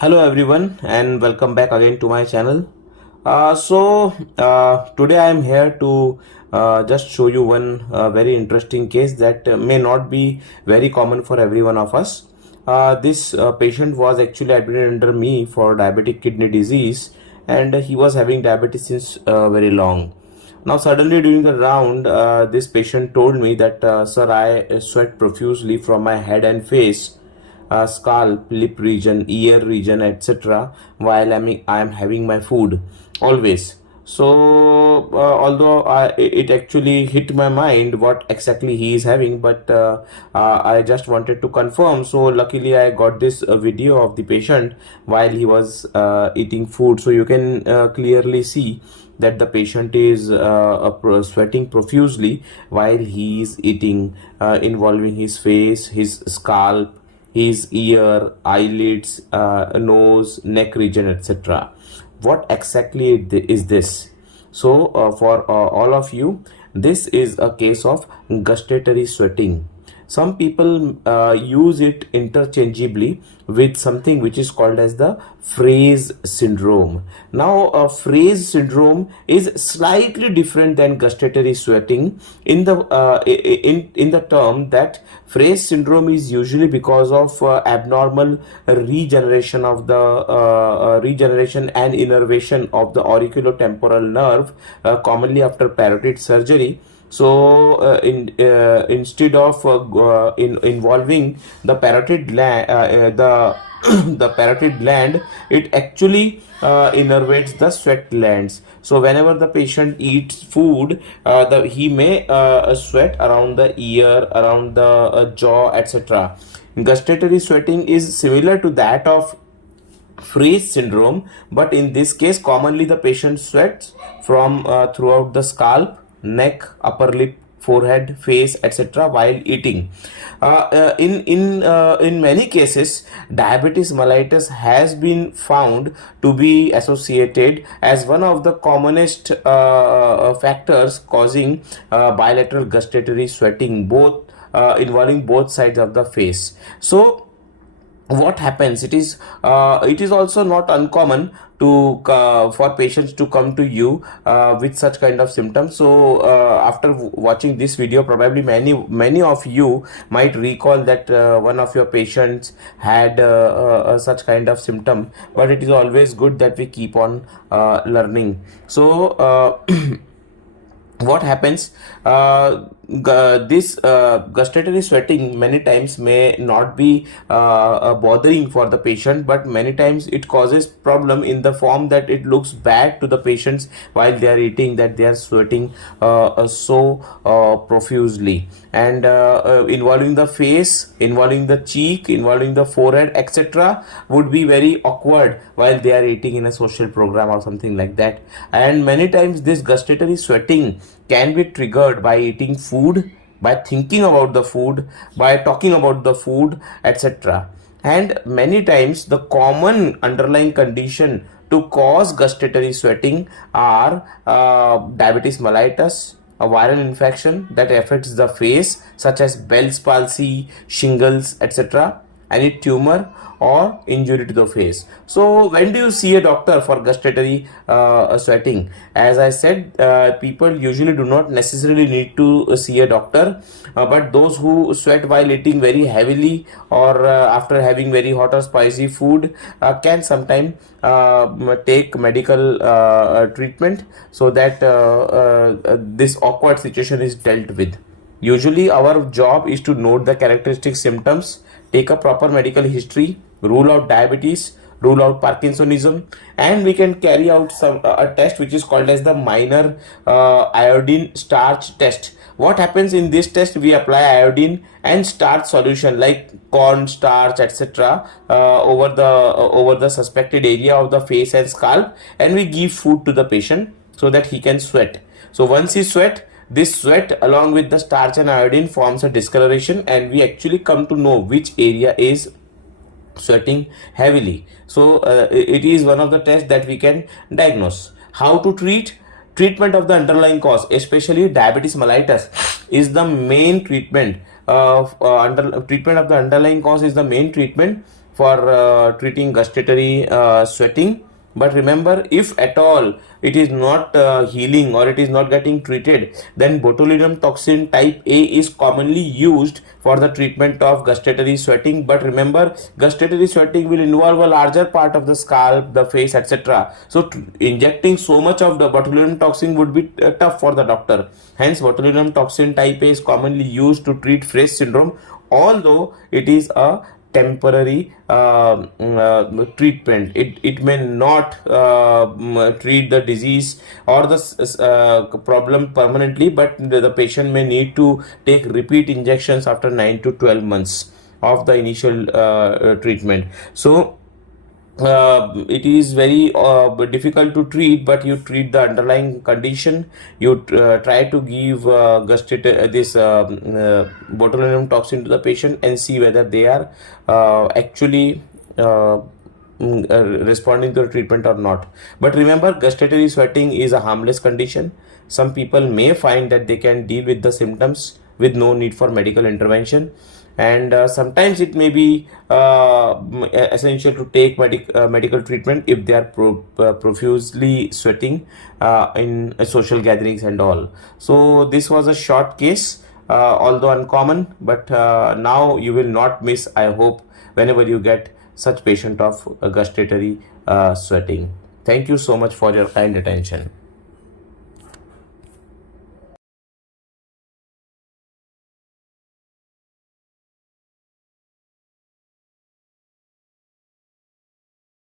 Hello everyone and welcome back again to my channel. Today I am here to just show you one very interesting case that may not be very common for every one of us. This patient was actually admitted under me for diabetic kidney disease, and he was having diabetes since very long. Now suddenly during the round, this patient told me that sir, I sweat profusely from my head and face, scalp, lip region, ear region, etc. while I am having my food always. So although it actually hit my mind what exactly he is having, but I just wanted to confirm. So luckily I got this video of the patient while he was eating food. So you can clearly see that the patient is sweating profusely while he is eating, involving his face, his scalp, his ear, eyelids, nose, neck region, etc. What exactly is this? So, for all of you, this is a case of gustatory sweating. Some people use it interchangeably with something which is called as the Frey's syndrome. Now, Frey's syndrome is slightly different than gustatory sweating in the term that Frey's syndrome is usually because of abnormal regeneration and innervation of the auriculotemporal nerve, commonly after parotid surgery. So instead of involving the parotid gland, the parotid gland, it actually innervates the sweat glands. So whenever the patient eats food, he may sweat around the ear, around the jaw, etc. Gustatory sweating is similar to that of Frey's syndrome, but in this case, commonly the patient sweats from throughout the scalp, neck, upper lip, forehead, face, etc. while eating. In many cases, diabetes mellitus has been found to be associated as one of the commonest factors causing bilateral gustatory sweating, both involving both sides of the face. So what happens, it is also not uncommon to for patients to come to you with such kind of symptoms. So after watching this video, probably many of you might recall that one of your patients had such kind of symptom, but it is always good that we keep on learning. So what happens, this gustatory sweating many times may not be bothering for the patient, but many times it causes problem in the form that it looks bad to the patients while they are eating, that they are sweating so profusely, and involving the face, involving the cheek, involving the forehead, etc. would be very awkward while they are eating in a social program or something like that. And many times this gustatory sweating can be triggered by eating food, by thinking about the food, by talking about the food, etc. And many times the common underlying condition to cause gustatory sweating are diabetes mellitus, a viral infection that affects the face, such as Bell's palsy, shingles, etc., any tumor or injury to the face. So when do you see a doctor for gustatory sweating? As I said, people usually do not necessarily need to see a doctor, but those who sweat while eating very heavily or after having very hot or spicy food can sometimes take medical treatment, so that this awkward situation is dealt with. Usually our job is to note the characteristic symptoms, take a proper medical history, rule out diabetes, rule out Parkinsonism, and we can carry out a test which is called as the minor iodine starch test. What happens in this test? We apply iodine and starch solution like corn starch, etc. Over the suspected area of the face and scalp, and we give food to the patient so that he can sweat. So once he sweat, this sweat along with the starch and iodine forms a discoloration, and we actually come to know which area is sweating heavily. So it is one of the tests that we can diagnose. How to treat? Treatment of the underlying cause, especially diabetes mellitus, is the main treatment. Treatment of the underlying cause is the main treatment for treating gustatory sweating. But remember, if at all it is not healing or it is not getting treated, then botulinum toxin type A is commonly used for the treatment of gustatory sweating. But remember, gustatory sweating will involve a larger part of the scalp, the face, etc. So injecting so much of the botulinum toxin would be tough for the doctor. Hence, botulinum toxin type A is commonly used to treat Frey syndrome, although it is a temporary treatment. It may not treat the disease or the problem permanently, but the patient may need to take repeat injections after 9 to 12 months of the initial treatment. So it is very difficult to treat, but you treat the underlying condition. You try to give this botulinum toxin to the patient and see whether they are actually responding to the treatment or not. But remember, gustatory sweating is a harmless condition. Some people may find that they can deal with the symptoms with no need for medical intervention, and sometimes it may be essential to take medical treatment if they are profusely sweating in social gatherings and all. So this was a short case, although uncommon, but now you will not miss, I hope, whenever you get such patient of gustatory sweating. Thank you so much for your kind attention.